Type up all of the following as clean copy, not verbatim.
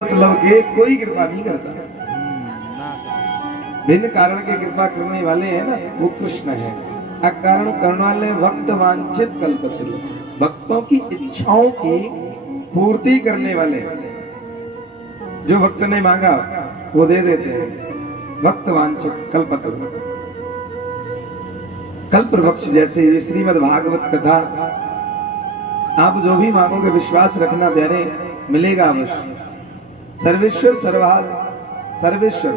मतलब के कोई कृपा नहीं करता। बिन कारण के कृपा करने वाले हैं ना, वो कृष्ण है। अकारण करने वाले भक्त वांछित कल्पतरु, भक्तों की इच्छाओं की पूर्ति करने वाले। जो भक्त ने मांगा वो दे देते हैं। भक्त वांछित कल्पतरु, कल्प वृक्ष जैसे ये श्रीमद् भागवत कथा। आप जो भी मांगोगे विश्वास रखना प्यारे, मिलेगा अवश्य। सर्वेश्वर सर्वहार, सर्वेश्वर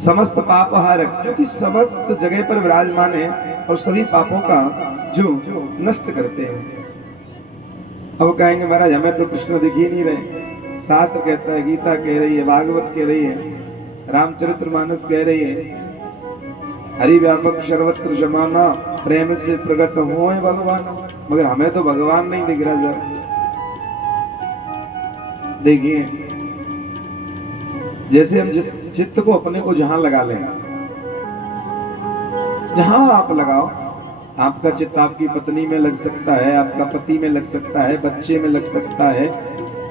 समस्त पापहारक, जो कि समस्त जगह पर विराजमान है और सभी पापों का जो नष्ट करते हैं। अब कहेंगे महाराज हमें तो कृष्ण दिख ही नहीं रहे। शास्त्र कहता है, गीता कह रही है, भागवत कह रही है, रामचरितमानस कह रही है, हरि व्यापक सर्वत्र समाना, प्रेम से प्रकट हुए भगवान। मगर हमें तो भगवान नहीं दिख रहा। जरा देखिए, जैसे हम जिस चित्त को अपने को जहां लगा लें, जहां आप लगाओ, आपका चित्त आपकी पत्नी में लग सकता है, आपका पति में लग सकता है, बच्चे में लग सकता है,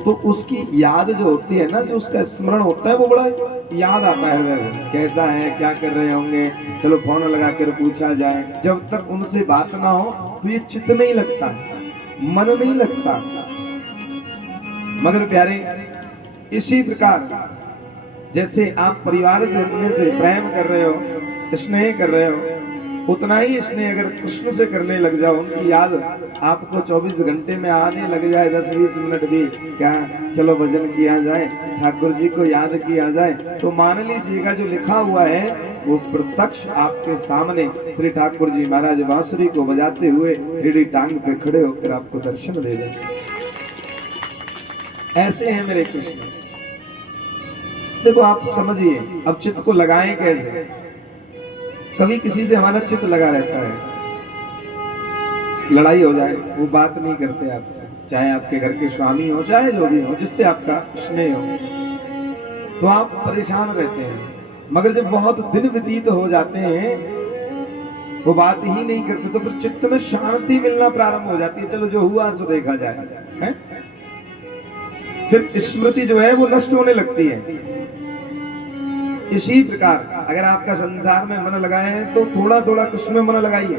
तो उसकी याद जो होती है ना, जो उसका स्मरण होता है, वो बड़ा याद आता है हृदय में। कैसा है, क्या कर रहे होंगे, चलो फोन लगा कर पूछा जाए। जब तक उनसे बात ना हो तो ये चित्त नहीं लगता, मन नहीं लगता। मगर प्यारे, इसी प्रकार जैसे आप परिवार से अपने से प्रेम कर रहे हो, स्नेह कर रहे हो, उतना ही स्नेह अगर कृष्ण से करने लग जाओ, उनकी याद आपको 24 घंटे में आने लग जाए, 10-20 मिनट भी क्या, चलो भजन किया जाए, ठाकुर जी को याद किया जाए, तो मान लीजिएगा जो लिखा हुआ है वो प्रत्यक्ष आपके सामने श्री ठाकुर जी महाराज बांसुरी को बजाते हुए टेढ़ी टांग पे खड़े होकर आपको दर्शन दे देंगे। ऐसे हैं मेरे कृष्ण। देखो आप समझिए, अब चित्त को लगाएं कैसे। कभी किसी से हमारा चित्त लगा रहता है, लड़ाई हो जाए, वो बात नहीं करते आपसे, चाहे आपके घर के स्वामी हो, चाहे जो भी हो, जिससे आपका स्नेह हो, तो आप परेशान रहते हैं। मगर जब बहुत दिन व्यतीत हो जाते हैं, वो बात ही नहीं करते, तो फिर चित्त में शांति मिलना प्रारंभ हो जाती है। चलो जो हुआ सो देखा जाए, है? फिर स्मृति जो है वो नष्ट होने लगती है। इसी प्रकार अगर आपका संसार में मन लगाए हैं, तो थोड़ा थोड़ा कृष्ण में मन लगाइए,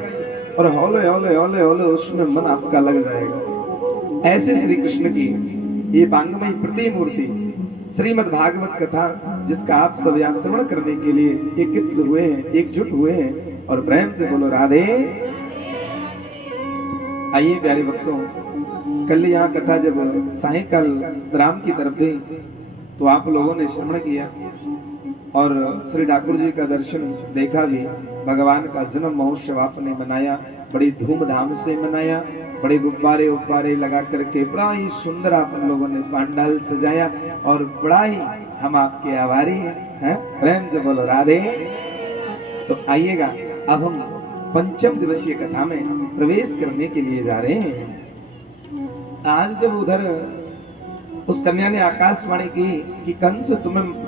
और हौले हौले हौले हौले उसमें मन आपका लग जाएगा। ऐसे श्री कृष्ण की ये वांगमयी प्रतिमूर्ति श्रीमद् भागवत कथा, जिसका आप सब यहाँ श्रवण करने के लिए एकत्र हुए हैं, एकजुट हुए हैं, और प्रेम से बोलो राधे। आइए प्यारे भक्तों, कल यहाँ कथा जब सायंकाल राम की तरफ थी, तो आप लोगों ने श्रवण किया और श्री ठाकुर जी का दर्शन देखा भी। भगवान का जन्म महोत्सव आपने मनाया, बड़ी धूमधाम से मनाया, बड़े गुब्बारे उब्बारे लगा करके बड़ा ही सुंदर आप लोगों ने पंडाल सजाया, और बड़ा ही हम आपके आभारी हैं। प्रेम से बोलो राधे। तो आइएगा, अब हम पंचम दिवसीय कथा में प्रवेश करने के लिए जा रहे हैं। आज जब उधर उस कन्या ने आकाशवाणी की कि कंस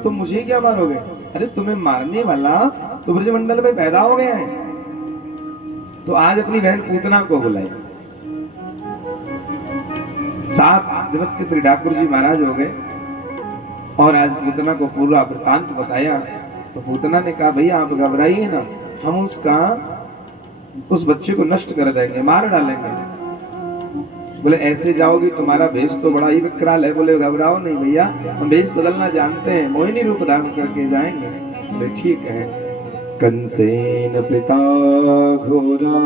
तुम मुझे क्या मारोगे, अरे तुम्हें मारने वाला तो ब्रजमंडल में पैदा हो गया है। तो आज अपनी बहन पूतना को बुलाई। 7 दिवस के श्री ठाकुर जी महाराज हो गए, और आज पूतना को पूरा वृतांत बताया। तो पूतना ने कहा, भैया आप घबराइए ना, हम उस बच्चे को नष्ट कर देंगे, मार डालेंगे। बोले ऐसे जाओगी, तुम्हारा भेष तो बड़ा ही विकराल है। बोले घबराओ नहीं भैया, हम भेष बदलना जानते हैं, मोहिनी रूप धारण करके जाएंगे। बोले ठीक है। कंसेन पिता घोरा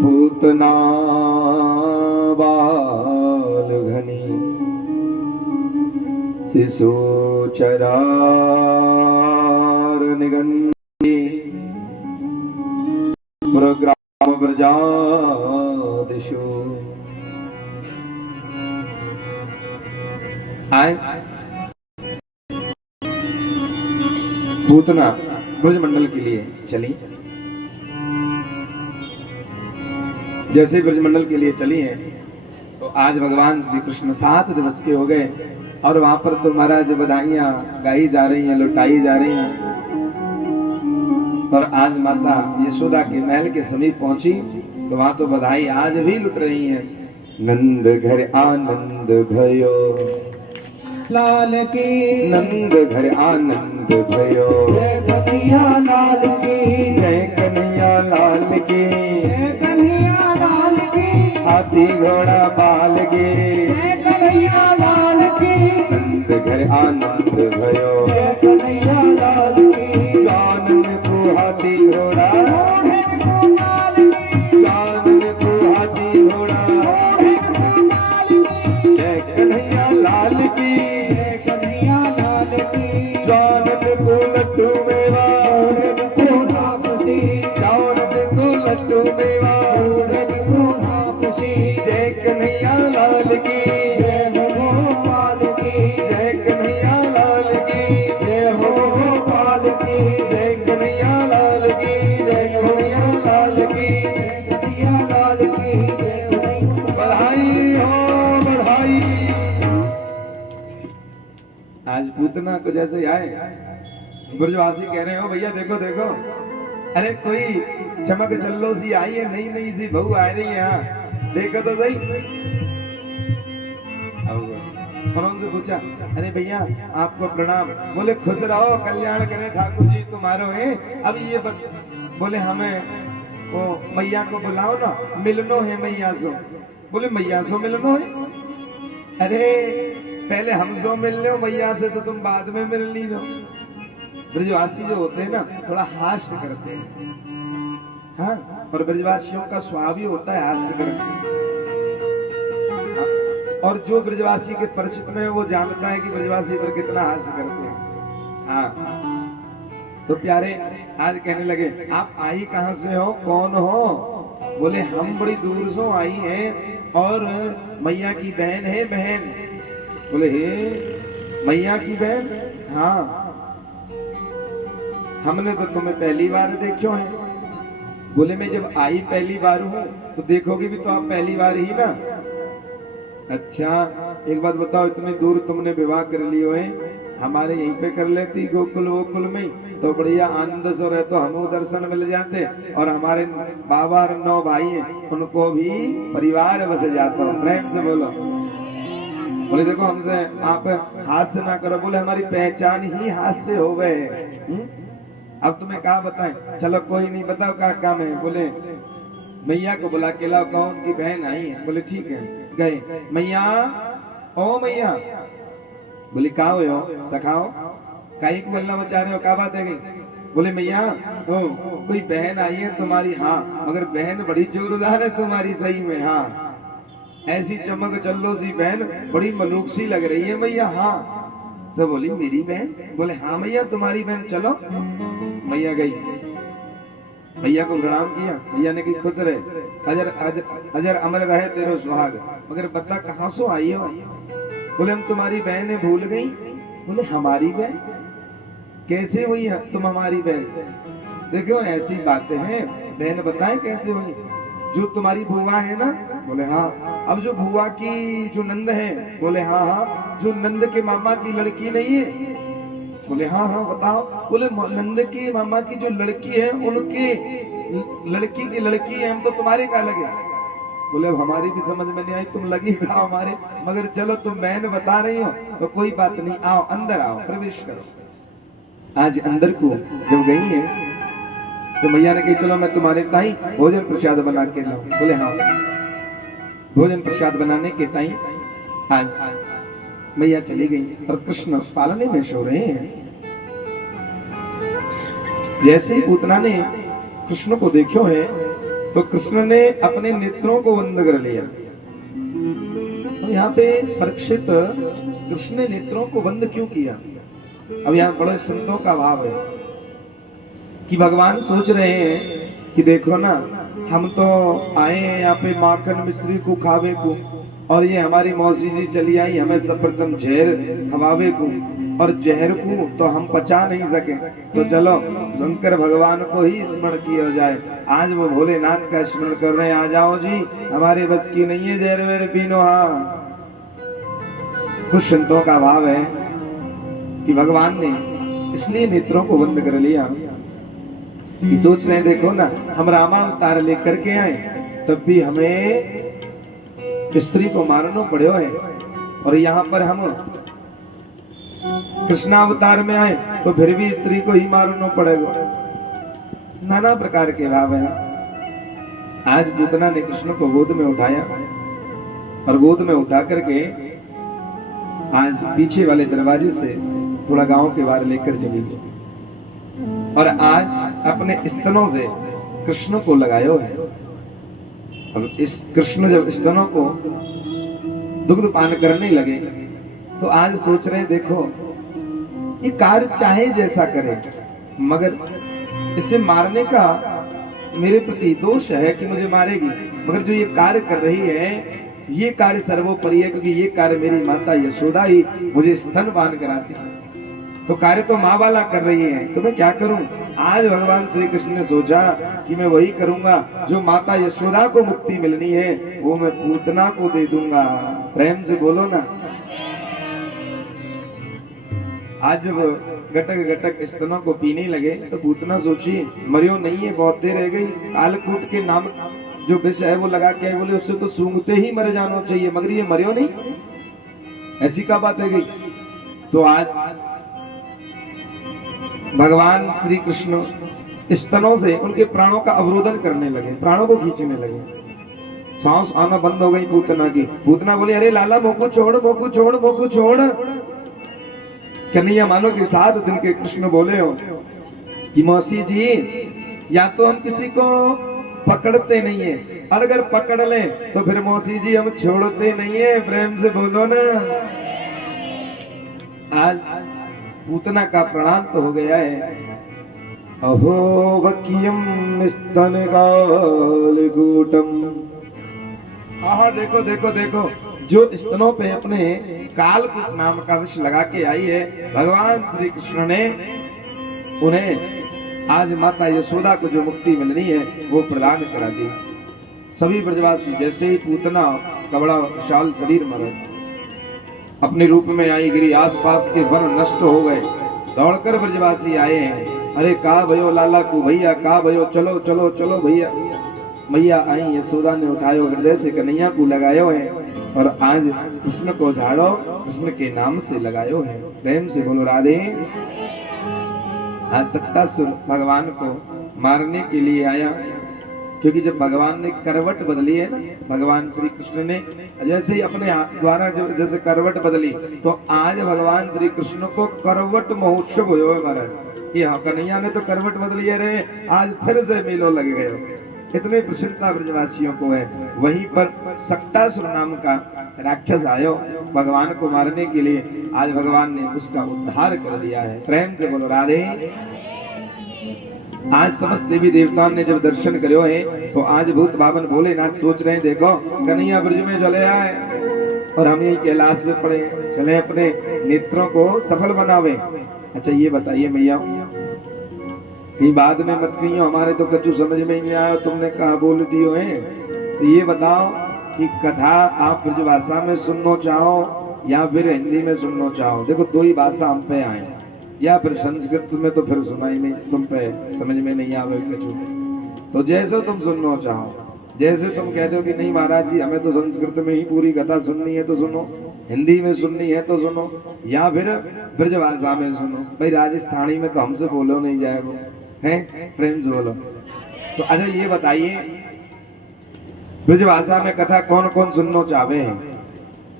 पूतना बाल घनी, शिशु चरार निगंधी प्रग्राम ब्रजादिषु। पूतना ब्रजमंडल के लिए चली। जैसे ब्रजमंडल के लिए चली हैं, तो आज भगवान श्री कृष्ण 7 दिवस के हो गए, और वहां पर तो महाराज बधाइयां गाई जा रही हैं, लुटाई जा रही हैं। और आज माता यशोदा के महल के समीप पहुंची, तो वहां तो बधाई आज भी लुट रही हैं। नंद घर आनंद भयो लाल की नंद घर आनंद भयो जय कन्हैया लाल की जय कन्हैया लाल की जय कन्हैया लाल की हाथी घोड़ा बाल की जय कन्हैया लाल की नंद घर आनंद भयो जय कन्हैया लाल की जानन को हाथी घोड़ा ओढ़न को माल की जानन को हाथी घोड़ा ओढ़न को माल की जय कन्हैया लाल की जय कन्हैया लाल की जानन को लड्डू मेवा ओढ़न को नापसी जानन को लड्डू मेवा ओढ़न को नापसी जय कन्हैया लाल की जय हो गोपाल की जय कन्हैया लाल की जय हो गोपाल की जय कन्हैया लाल की जय कन्हैया लाल की जय कन्हैया लाल की जय हो बधाई हो बधाई। आज पूतना को जैसे आए ब्रजवासी कह रहे हो भैया देखो देखो अरे कोई चमक चल्लो सी आई है नई नई सी बहू आ रही है यहाँ देखो तो सही। उन्होंने पूछा अरे भैया आपको प्रणाम। बोले खुश रहो कल्याण करे ठाकुर जी तुम्हारो है। अब ये बोले हमें वो मैया को बुलाओ ना मिलनो है मैया सो। बोले मैया सो मिलनो है अरे पहले हम सो मिल लो मैया से तो तुम बाद में मिल ली दो। ब्रजवासी जो होते हैं ना थोड़ा हास्य करते हैं हाँ और ब्रजवासियों का स्वभाव ही होता है हास्य करते और जो ब्रजवासी के परिचित में है वो जानता है कि ब्रजवासी पर कितना हास्य करते हैं हाँ। तो प्यारे आज कहने लगे आप आई कहाँ से हो कौन हो। बोले हम बड़ी दूर से आई हैं और मैया की बहन है बहन। बोले हे मैया की बहन हाँ हमने तो तुम्हें पहली बार देखो है। बोले मैं जब आई पहली बार हूँ तो देखोगे भी तो आप पहली बार ही ना। अच्छा एक बात बताओ इतनी दूर तुमने विवाह कर लियो है हमारे यहीं पे कर लेती गोकुल वोकुल में तो बढ़िया आनंद से रहे तो हमें दर्शन मिल जाते और हमारे बाबा और 9 भाई हैं उनको भी परिवार बस जाता हो। प्रेम से बोलो। बोले देखो हमसे आप हास्य ना करो। बोले हमारी पहचान ही हास्य हो गए। अब तुम्हें कहा बताएं। चलो कोई नहीं बताओ क्या काम है। बोले मैया को बुला के लाओ कहो उनकी बहन आई है। बोले ठीक है गए मैया ओ मैया। बोले कहा हो सखाओ कहीं को बोलना बचा रहे हो क्या बात है गई। बोले मैया ओ कोई बहन आई है तुम्हारी हाँ मगर बहन बड़ी जोरदार है तुम्हारी सही में हाँ ऐसी चमक चल्लो सी बहन बड़ी मलूक सी लग रही है मैया हाँ। तो बोली मेरी बहन। बोले हाँ मैया तुम्हारी बहन चलो। मैया गई भैया को प्रणाम किया। भैया ने की खुश रहे अजर अजर अजर अमर रहे तेरो सुहाग। मगर बता कहाँ से आई हो। बोले हम तुम्हारी बहन है भूल गई। बोले हमारी बहन कैसे हुई तुम हमारी बहन। देखो ऐसी बातें हैं बहन बताए कैसे हुई। जो तुम्हारी बुआ है ना। बोले हाँ। अब जो बुआ की जो नंद है। बोले हाँ हाँ जो नंद के मामा की लड़की नहीं है। बोले हाँ हाँ बताओ। बोले नंद के मामा की जो लड़की है उनके लड़की की लड़की है हम तो तुम्हारे क्या लगे। बोले अब हमारी भी समझ में नहीं आई तुम लगी खाओ हमारे मगर चलो तुम बहन बता रही हो तो कोई बात नहीं आओ अंदर आओ प्रवेश करो। आज अंदर को जब गई है तो मैया ने कही चलो मैं तुम्हारे ताई भोजन प्रसाद बना के लाऊं। बोले हाँ। भोजन प्रसाद बनाने के ताई आज मैया चली गई और कृष्ण पालने में सो रहे हैं। जैसे ही पूतना ने कृष्ण को देखो है तो कृष्ण ने अपने नेत्रों को बंद कर लिया। तो यहाँ पे परीक्षित कृष्ण ने नेत्रों को बंद क्यों किया। अब यहाँ बड़े संतों का भाव है कि भगवान सोच रहे हैं कि देखो ना हम तो आए हैं यहाँ पे माखन मिश्री को खावे को और ये हमारी मौसी जी चली आई हमें सर्वप्रथम जहर खवावे को और जहर को तो हम पचा नहीं सके तो चलो शंकर भगवान को ही स्मरण किया जाए। आज वो भोलेनाथ का स्मरण कर रहे हैं। आ जाओ जी हमारे बस की नहीं है जहर वेर पीनो। हाँ कुछ संतों का भाव है कि भगवान ने इसलिए नेत्रों को बंद कर लिया कि सोच रहे देखो ना हम रामावतार लेकर के आए तब भी हमें कि स्त्री को मारनो पड़ो है, और यहाँ पर हम कृष्णावतार में आए तो फिर भी स्त्री को ही मारना पड़ेगा। नाना प्रकार के भाव हैं। आज पूतना ने कृष्ण को गोद में उठाया और गोद में उठा करके आज पीछे वाले दरवाजे से थोड़ा गांव के बाहर लेकर चली गई और आज अपने स्तनों से कृष्ण को लगायो है। और इस कृष्ण जब स्तनों को दुग्ध पान करने लगे तो आज सोच रहे हैं, देखो ये कार्य चाहे जैसा करे, मगर इसे मारने का मेरे प्रति दोष है कि मुझे मारेगी, मगर जो ये कार्य कर रही है ये कार्य सर्वोपरि है, क्योंकि ये कार्य मेरी माता यशोदा ही मुझे स्तनपान कराती है। तो कार्य तो माँ वाला कर रही है, तो मैं क्या करूं। आज भगवान श्री कृष्ण ने सोचा कि मैं वही करूंगा जो माता यशोदा को मुक्ति मिलनी है, वो मैं पूतना को दे दूंगा। प्रेम से बोलो ना। आज जब गटक गटक स्तनों को पीने लगे तो पूतना सोची मरियो नहीं है, बहुत देर रह गई, कालकूट के नाम जो विष है वो लगा के बोले उससे तो सूंघते ही मर जाना चाहिए, मगर ये मरियो नहीं, ऐसी क्या बात है गई। तो आज भगवान श्री कृष्ण स्तनों से उनके प्राणों का अवरोधन करने लगे, प्राणों को खींचने लगे। सांस आना बंद हो गई पूतना की। पूतना बोली अरे लाला मोको छोड़, मोको छोड़, मोको छोड़। कन्हैया मानो कि 7 दिन के कृष्ण बोले हो कि मौसी जी या तो हम किसी को पकड़ते नहीं है, और अगर पकड़ ले तो फिर मौसी जी हम छोड़ते नहीं है। प्रेम से बोलो ना। आज पूतना का प्रणाम तो हो गया है। अहो वक्यम स्तन कालकूटम। आहा देखो देखो देखो, जो स्तनों पे अपने कालकूट नाम का विष लगा के आई है, भगवान श्री कृष्ण ने उन्हें आज माता यशोदा को जो मुक्ति मिलनी है वो प्रदान करा दी। सभी ब्रजवासी जैसे ही पूतना का बड़ा विशाल शरीर मरा, अपने रूप में आई गिरी, आसपास के वन नष्ट हो गए, दौड़कर ब्रजवासी आए हैं। अरे का भयो लाला को भैया, का भयो, चलो चलो चलो भैया। मैया आई, यशोदा ने उठायो, हृदय से कन्हैया को लगायो है और आज कृष्ण को झाड़ो, कृष्ण के नाम से लगायो है। प्रेम से बोलो राधे। आज सत्तासुर भगवान को मारने के लिए आया, क्योंकि जब भगवान ने करवट बदली है ना, भगवान श्री कृष्ण ने जैसे ही अपने द्वारा जो जैसे करवट बदली, तो आज भगवान श्री कृष्ण को करवट महोत्सव हुआ है महाराज। ये कन्हैया ने तो करवट बदली है रे, आज फिर से मेलो लग गए हो। इतने प्रसन्नता ब्रजवासियों को है। वहीं पर सक्टासुर नाम का राक्षस आयो भगवान को मारने के लिए, आज भगवान ने उसका उद्धार कर दिया है। प्रेम से बोलो राधे। आज समस्त देवी देवताओं ने जब दर्शन करो है तो आज भूत बावन भोलेनाथ सोच रहे हैं, देखो कन्हैया ब्रज में चले आए और हम यही कैलाश में पड़े, चले अपने नेत्रों को सफल बनावे। अच्छा ये बताइए मैया, कहीं बाद में मत कहियो हमारे तो कछु समझ में नहीं आया, तुमने कहा बोल दियो है। तो ये बताओ कि कथा आप ब्रजभाषा में सुनना चाहो या फिर हिंदी में सुनना चाहो। देखो दो ही भाषा हम पे आए, या फिर संस्कृत में तो फिर सुनाई नहीं, तुम पे समझ में नहीं आवे कछु, तो जैसे तुम सुनना चाहो। जैसे तुम कहते हो कि नहीं महाराज जी हमें तो संस्कृत में ही पूरी कथा सुननी है तो सुनो, हिंदी में सुननी है तो सुनो, या फिर ब्रजभाषा में सुनो। भाई राजस्थानी में तो हमसे बोलो नहीं जाएगा है, प्रेम से बोलो। तो अच्छा ये बताइए ब्रजभाषा में कथा कौन कौन सुनना चाहते हैं?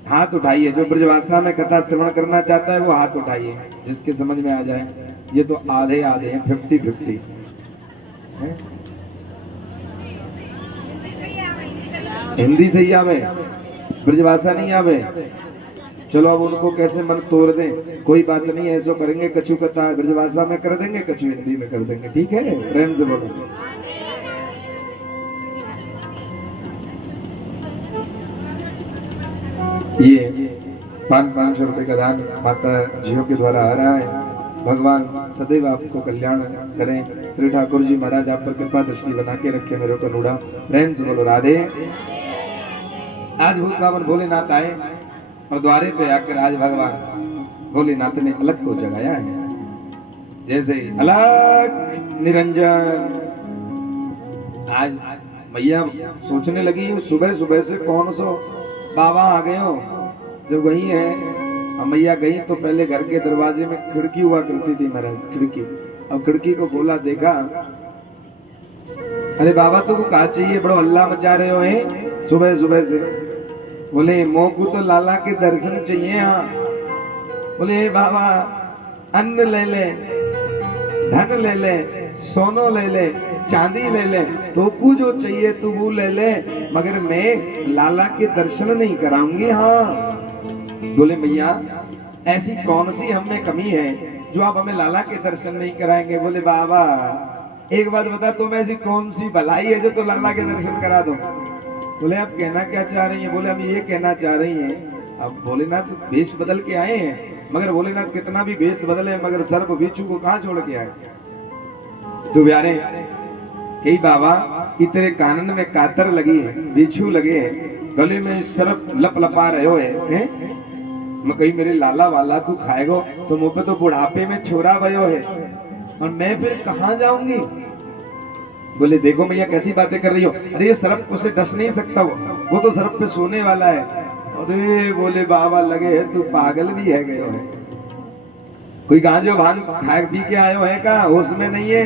हाथ उठाइए। जो ब्रजभाषा में कथा श्रवण करना चाहता है वो हाथ उठाइए, जिसके समझ में आ जाए। ये तो आधे आधे हैं, 50-50 है। हिंदी सही आवे, ब्रजभाषा नहीं आवे। चलो अब उनको कैसे मन तोड़ दें, कोई बात नहीं, ऐसा करेंगे। कछु कथा ब्रजभाषा में कर देंगे, कछु हिंदी में कर देंगे, ठीक है? प्रेम से बोलो। ये 500 रुपए का दान माता जियो के द्वारा आ रहा है। भगवान सदैव आपको कल्याण करें। श्री ठाकुर जी महाराज आप पर कृपा दृष्टि बना के रखे मेरे को नूड़ा। प्रेम से बोलो राधे। आज भूत बावन भोलेनाथ आए और द्वारे पे आकर आज भगवान भोलेनाथ ने अलग को जगाया है। जैसे अलग निरंजन। आज मैया सोचने लगी सुबह सुबह से कौन सो बाबा आ गए हो। जब वही है मैया गई तो पहले घर के दरवाजे में खिड़की हुआ करती थी महाराज, खिड़की। अब खिड़की को खोला, देखा, अरे बाबा तुमको कहा चाहिए, बड़ो हल्ला मचा रहे हो हैं सुबह सुबह से। बोले मोह को तो लाला के दर्शन चाहिए। हाँ। बोले बाबा अन्न ले ले, धन ले ले, सोनो ले ले, चांदी ले ले, तो को जो चाहिए तू वो ले ले, मगर मैं लाला के दर्शन नहीं कराऊंगी। हाँ। बोले मैया ऐसी कौन सी हमें कमी है जो आप हमें लाला के दर्शन नहीं कराएंगे। बोले बाबा एक बात बता, तुम ऐसी कौन सी भलाई है जो तो लाला के दर्शन करा दो। बोले आप कहना क्या चाह रही हैं। बोले हम ये कहना चाह रही हैं, अब भोलेनाथ भेष बदल के आए हैं, मगर भोलेनाथ कितना भी भेष बदले मगर सर्प बिच्छू को कहाँ छोड़ के आए। तो प्यारे कई बाबा इतने कानन में कातर लगी है, बिच्छू लगे हैं, गले में सर्प लप लपा रहे हो है? मैं कहीं मेरे लाला वाला को खाएगो तो मुझे तो बुढ़ापे में छोरा भयो है और मैं फिर कहाँ जाऊंगी। बोले देखो मैया कैसी बातें कर रही हो, अरे ये सर्प उसे डस नहीं सकता, वो तो सर्प पे सोने वाला है। अरे बोले बाबा लगे है तू पागल भी है गयो है, कोई गांजो भांग खाए पी के आयो है का, होश में नहीं है।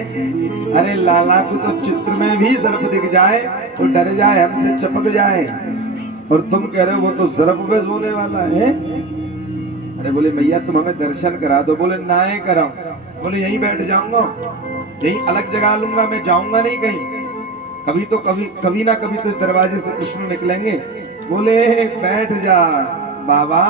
अरे लाला को तो चित्र में भी सर्प दिख जाए तो डर जाए, हमसे चपक जाए, और तुम कह रहे हो वो तो सर्प पे सोने वाला है। अरे बोले मैया तुम हमें दर्शन करा दो। बोले ना कराओ। बोले यहीं बैठ जाऊंगा, यहीं अलग जगह लूंगा, मैं जाऊंगा नहीं कहीं। कभी तो कभी ना कभी तो दरवाजे से कृष्ण निकलेंगे। बोले बैठ जा बाबा,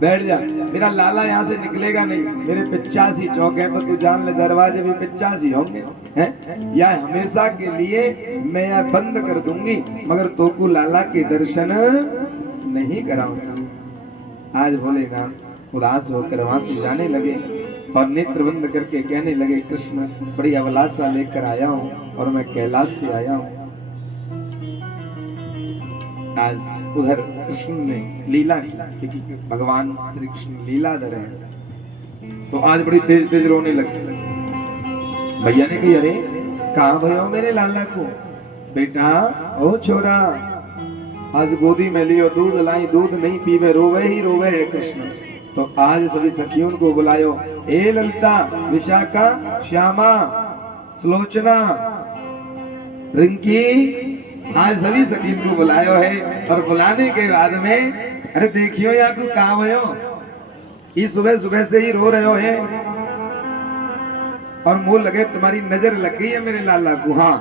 बैठ जा, मेरा लाला यहाँ से निकलेगा नहीं। मेरे 85 चौक है तो तू जान ले दरवाजे भी 85 होंगे हैं, या हमेशा के लिए मैं यह बंद कर दूंगी, मगर तो को लाला के दर्शन नहीं कराऊंगा। आज भोलेनाथ उदास होकर वहां से जाने लगे और नेत्र बंद करके कहने लगे कृष्ण बड़ी अभिलाषा लेकर आया हूँ और मैं कैलाश से आया हूँ। आज उधर कृष्ण ने लीला की, क्योंकि भगवान श्री कृष्ण लीलाधर है, तो आज बड़ी तेज तेज रोने लगे। भैया ने कही अरे कहाँ भयो मेरे लाला को। बेटा ओ छोरा आज गोदी में लियो दूध लाई, दूध नहीं पीवे रोवे ही रोवे है कृष्ण। तो आज सभी सखियों को बुलायो, ए ललिता, विशाखा, श्यामा, सुलोचना, रिंकी, आज सभी सखियों को बुलायो है। और बुलाने के बाद में अरे देखियो यहाँ को कहाँ भयो, ये सुबह सुबह से ही रो रहे हो है और मुंह लगे तुम्हारी नजर लग गई है मेरे लाला को। हाँ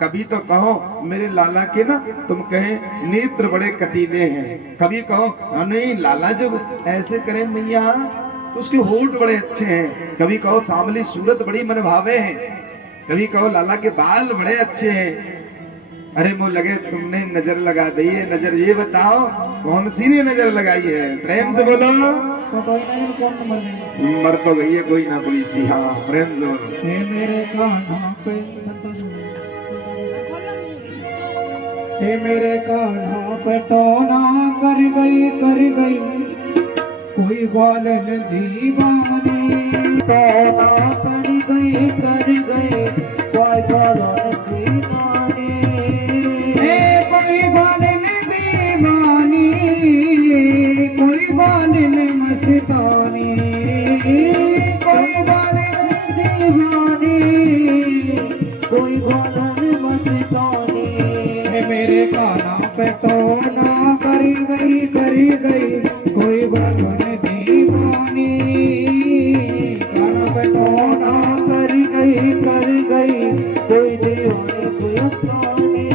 कभी तो कहो मेरे लाला के ना तुम कहे नेत्र बड़े कटीले हैं, कभी कहो नहीं लाला जब ऐसे करे मैया तो उसके होंठ बड़े अच्छे हैं, कभी कहो सांवली सूरत बड़ी मनभावे हैं, कभी कहो लाला के बाल बड़े अच्छे हैं। अरे मुंह लगे तुमने नजर लगा दी है, नजर ये बताओ कौन सी ने नजर लगाई है, प्रेम से बोलो। तो कोई नहीं, कौन नंबर में मर तो गई है कोई ना कोई सी। हाँ प्रेम से बोलो। हे मेरे कान्हा पे, हे मेरे कान्हा पे तो ना कर गई कोई ग्वालन दीवानी, तो ना कर गई कोई ग्वालन दीवानी, कोई ग्वालन दीवानी, कोई ग्वालन मस्तानी, कोई ग्वालन दीवानी, कोई ग्वालन मस्तानी। मेरे काना पे तो ना करी गई कोई ग्वालन दीवानी, काना पे तो ना करी गई कोई दीवानी कोई मस्तानी।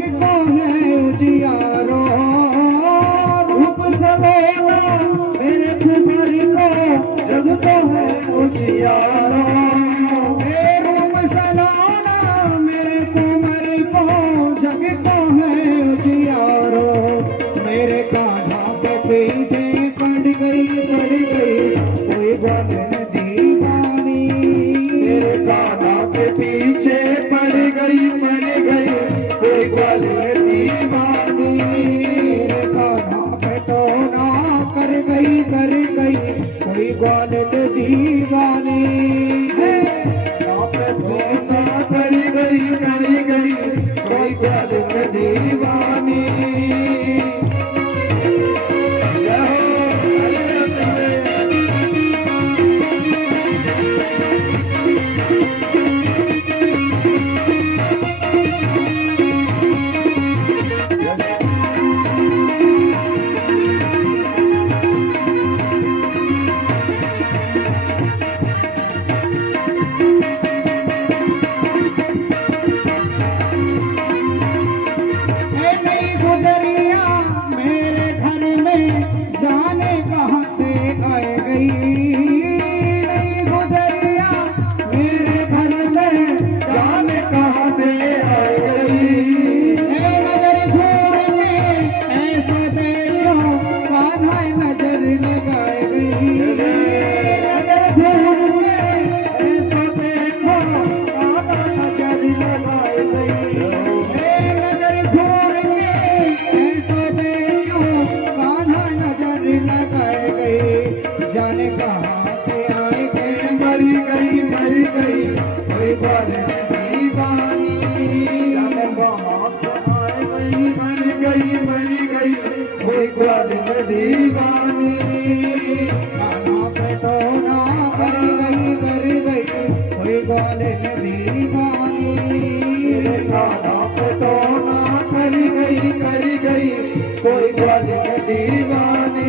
जग को है उजियारो। रूप सलोना मेरे कुंवर को जग को है उजियारो। रूप सलोना मेरे कुंवर को जग को है उजियारो। मेरे कान्हा के पीछे पड़ गई कोई बन दीवानी। मेरे कान्हा के पीछे पड़ गई कोई ग्वालियर दीवानी। मेरे कान्हा पे टोना कर गई कोई ग्वालियर दीवानी। कान्हा पे टोना कर गई कोई ग्वालियर दीवानी। जाने कहाँ से आए गई। नई गुजरिया मेरे घर में जाने कहाँ से आए गई। नजर घूर में ऐसा देखो कान्हा नजर लगाए गई। नजर घूर में ऐसा देखो कान्हा नजर लगाए गई। नजर घूर में ऐसा देखो कान्हा नजर लगाए गई। जाने कहाँ से आए गई। मरी गई कोई ग्वालियर दीवानी। जाने कहाँ से आए गई। मरी गई कोई ग्वालियर दीवानी। कान्हा पे टोना कर गई कोई ग्वालियर दीवानी। कान्हा पे टोना कर गई कोई ग्वालियर दीवानी।